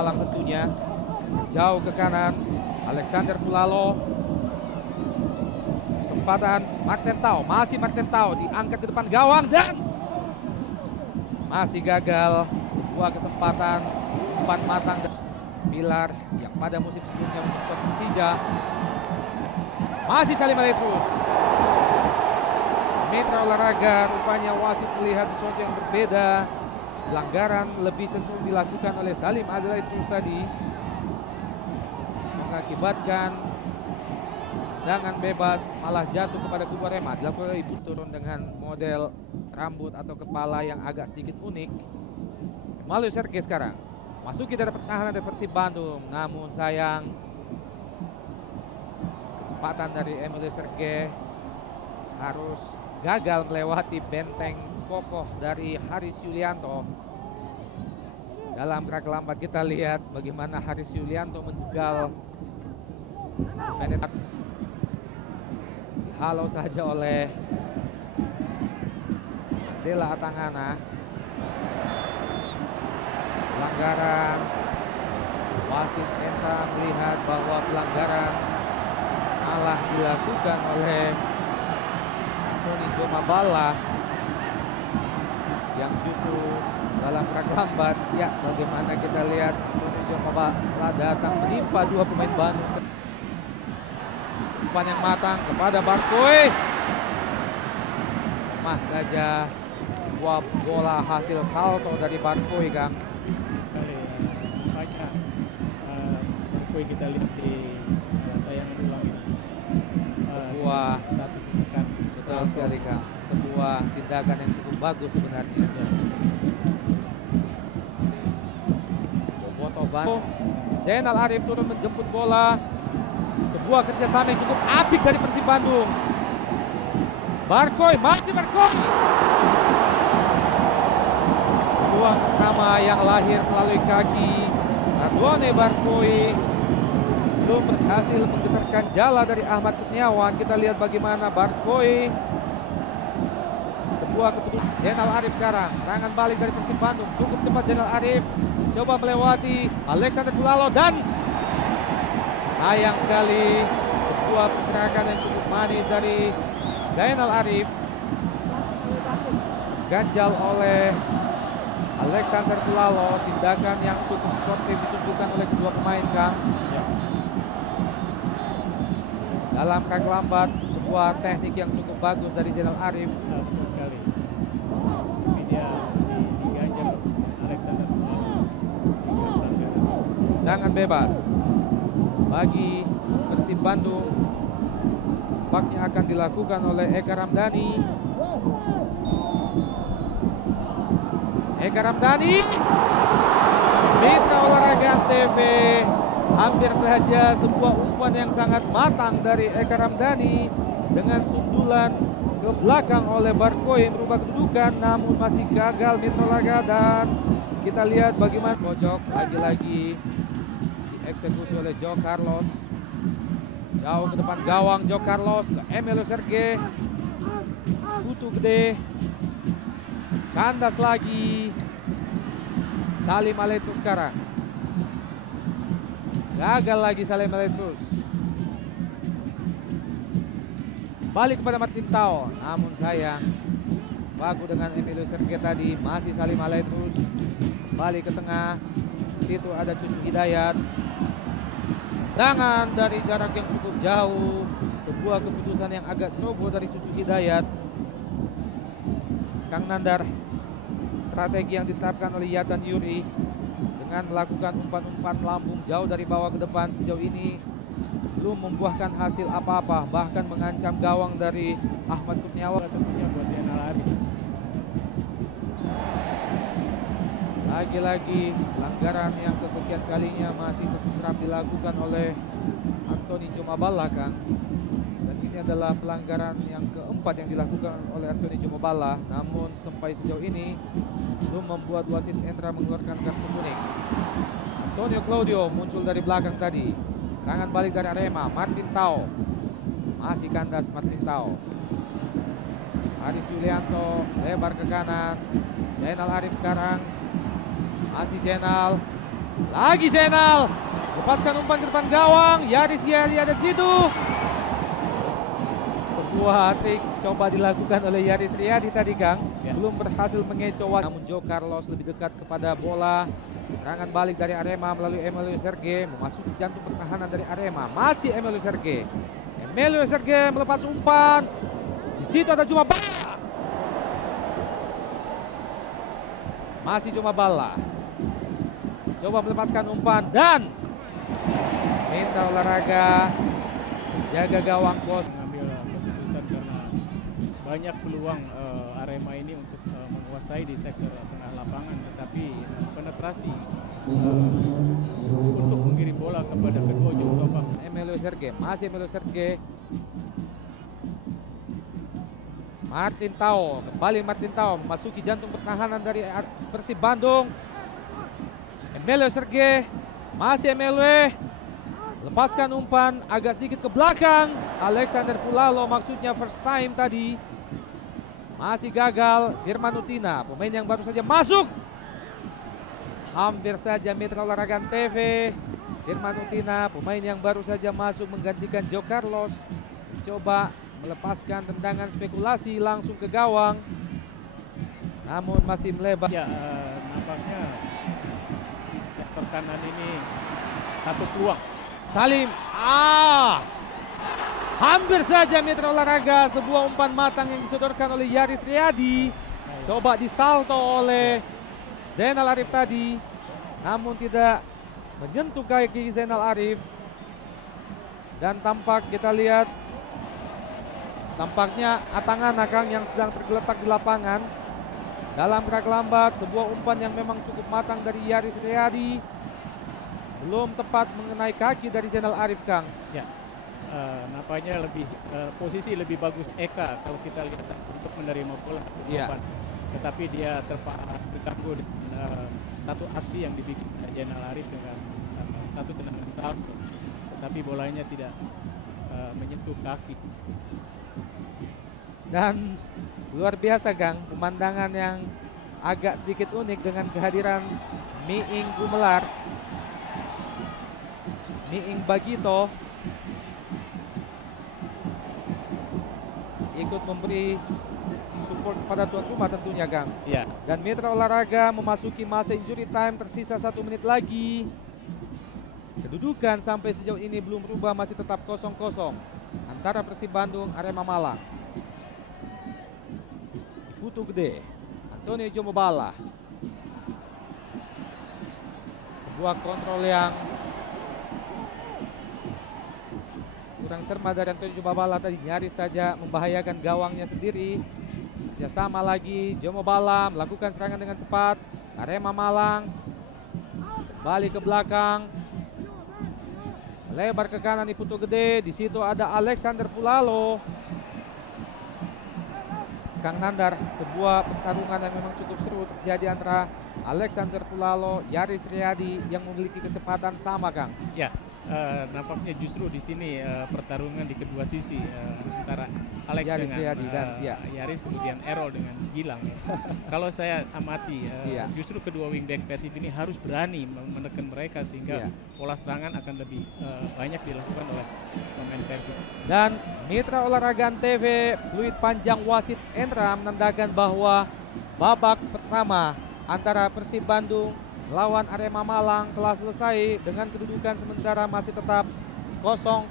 Malang tentunya. Jauh ke kanan, Alexander Pulalo. Kesempatan Martin Tau, masih Martin Tau diangkat ke depan gawang dan masih gagal. Sebuah kesempatan umpan matang dan Pilar yang pada musim sebelumnya membuat Persija. Masih Salim Aletrus. Mitra olahraga, rupanya wasit melihat sesuatu yang berbeda. Pelanggaran lebih cenderung dilakukan oleh Salim Aletrus tadi, mengakibatkan tendangan bebas malah jatuh kepada kubu Arema. Dilakukan oleh Ibu turun dengan model rambut atau kepala yang agak sedikit unik. Emilio Sergei sekarang masuki dari pertahanan dari Persib Bandung, namun sayang kecepatan dari Emilio Sergei harus gagal melewati benteng kokoh dari Haris Yulianto. Dalam gerak lambat kita lihat bagaimana Haris Yulianto menjegal penetrasi. Dihalau saja oleh Dela Atangana. Pelanggaran, wasit Entra melihat bahwa pelanggaran malah dilakukan oleh Antoni Jomabala yang justru dalam gerak lambat. Ya, bagaimana kita lihat Antoni Jomabala datang menimpa dua pemain Bandung. Umpan yang matang kepada Barkoi. Mas saja sebuah bola hasil salto dari Barkoi, Kang. Banyak Barkoi kita lihat di tayangan ulang ini. Sebuah Satu tindakan betul sekali, Kang. Sebuah tindakan yang cukup bagus sebenarnya. Boboto Bandung. Zainal Arif turun menjemput bola. Sebuah kerjasama yang cukup apik dari Persib Bandung. Barkoi, masih Barkoi. Peluang pertama yang lahir melalui kaki Radwane Barkoi belum berhasil menggetarkan jala dari Ahmad Kurniawan. Kita lihat bagaimana Barkoi. Sebuah keputusan Zainal Arif sekarang. Serangan balik dari Persib Bandung. Cukup cepat Zainal Arif. Coba melewati Alexander Pulalo dan sayang sekali sebuah pergerakan yang cukup manis dari Zainal Arif. Ganjal oleh Alexander Pulalo. Tindakan yang cukup sportif ditunjukkan oleh kedua pemain, Kang. Dalam gerak lambat, sebuah teknik yang cukup bagus dari Zainal Arif. Betul sekali. Tapi dia diganjal Alexander Pulalo. Tendangan bebas bagi Persib Bandung. Tampaknya akan dilakukan oleh Eka Ramdhani. Eka Ramdhani, Mitra Olahraga Antv. Hampir saja sebuah umpan yang sangat matang dari Eka Ramdhani dengan sundulan ke belakang oleh Barkoi merubah kedudukan, namun masih gagal Mitra Olahraga. Dan kita lihat bagaimana pojok lagi-lagi dieksekusi oleh Joe Carlos. Jauh ke depan gawang Joe Carlos ke Emilio Sergei. Kutu gede. Kandas lagi. Salim Aletrus sekarang. Gagal lagi Salim Aletrus. Balik kepada Martin Tau. Namun sayang. Baku dengan Emilio Sergei tadi. Masih Salim Aletrus. Balik ke tengah. Situ ada Cucu Hidayat. Tendangan dari jarak yang cukup jauh. Sebuah keputusan yang agak ceroboh dari Cucu Hidayat. Kang Nandar, strategi yang diterapkan oleh Yatan Yuri dengan melakukan umpan-umpan lambung jauh dari bawah ke depan sejauh ini belum membuahkan hasil apa-apa, bahkan mengancam gawang dari Ahmad Kurniawan. Tentunya buat Zainal Arif. Lagi-lagi pelanggaran yang kesekian kalinya masih kerap dilakukan oleh Antoni Jomabala, Kang. Dan ini adalah pelanggaran yang keempat yang dilakukan oleh Antoni Jomabala. Namun sampai sejauh ini belum membuat wasit Entra mengeluarkan kartu kuning. Antonio Claudio muncul dari belakang tadi. Serangan balik dari Arema, Martin Tau. Masih kandas Martin Tau. Haris Yulianto lebar ke kanan. Zainal Arif sekarang. Masih Zainal. Lagi Zainal. Lepaskan umpan ke depan gawang. Yaris Riyadi ada di situ. Sebuah trik coba dilakukan oleh Yaris Riyadi tadi, Kang. Ya. Belum berhasil mengecoh. Namun Joe Carlos lebih dekat kepada bola. Serangan balik dari Arema melalui Emilio Serge. Memasuki jantung pertahanan dari Arema. Masih Emilio Serge. Emilio Serge melepas umpan. Di situ ada Juma Bala. Masih Juma Bala. Coba melepaskan umpan dan Mitra Olahraga jaga gawang bos. Mengambil keputusan karena banyak peluang Arema ini untuk menguasai di sektor tengah lapangan, tetapi penetrasi untuk mengirim bola kepada kedua ujung tombak. Emilio Serge, masih Emilio Serge. Martin Tao, kembali Martin Tao memasuki jantung pertahanan dari Persib Bandung. Emilio Serge, masih Emilio. Lepaskan umpan agak sedikit ke belakang. Alexander Pulalo maksudnya first time tadi. Masih gagal. Firman Utina, pemain yang baru saja masuk. Hampir saja Mitra Olahraga TV. Firman Utina, pemain yang baru saja masuk menggantikan Joe Carlos. Coba melepaskan tendangan spekulasi langsung ke gawang. Namun masih melebar. Ya, nampaknya sektor kanan ini satu peluang. Salim, hampir saja Mitra Olahraga, sebuah umpan matang yang disodorkan oleh Yaris Riyadi. Coba disalto oleh Zainal Arif tadi, namun tidak menyentuh kaki Zainal Arif. Dan tampak kita lihat, tampaknya Atangana, Kang, yang sedang tergeletak di lapangan. Dalam gerak lambat, sebuah umpan yang memang cukup matang dari Yaris Riyadi. Belum tepat mengenai kaki dari Zainal Arif, Kang. Ya, nampaknya lebih posisi lebih bagus Eka kalau kita lihat untuk menerima bola. Iya. Tetapi dia terganggu dengan satu aksi yang dibikin Zainal Arif dengan satu tendangan salto, tetapi bolanya tidak menyentuh kaki. Dan luar biasa, Kang, pemandangan yang agak sedikit unik dengan kehadiran Miing Gumelar, Miing Bagito ikut memberi support kepada tuan rumah tentunya, Kang. Ya. Dan Mitra Olahraga memasuki masa injury time, tersisa 1 menit lagi. Kedudukan sampai sejauh ini belum berubah, masih tetap 0-0 antara Persib Bandung Arema Malang. Putu Gede, Antonio Juma Bala. Sebuah kontrol yang kurang serma dari Antonio Juma Bala tadi, nyaris saja membahayakan gawangnya sendiri. Kerjasama lagi, Juma Bala melakukan serangan dengan cepat. Arema Malang kembali ke belakang, melebar ke kanan di Putu Gede. Di situ ada Alexander Pulalo. Kang Nandar, sebuah pertarungan yang memang cukup seru terjadi antara Alexander Pulalo, Yaris Riyadi yang memiliki kecepatan sama, Kang. Ya, nampaknya justru di sini pertarungan di kedua sisi antara Alex Yaris dengan Riyadi dan Yaris, kemudian Errol dengan Gilang. Ya. Kalau saya amati, justru kedua wingback Persib ini harus berani menekan mereka sehingga pola serangan akan lebih banyak dilakukan oleh pemain Persib. Dan Mitra Olahraga TV, fluid panjang wasit Endra menandakan bahwa babak pertama antara Persib Bandung melawan Arema Malang telah selesai dengan kedudukan sementara masih tetap 0-0.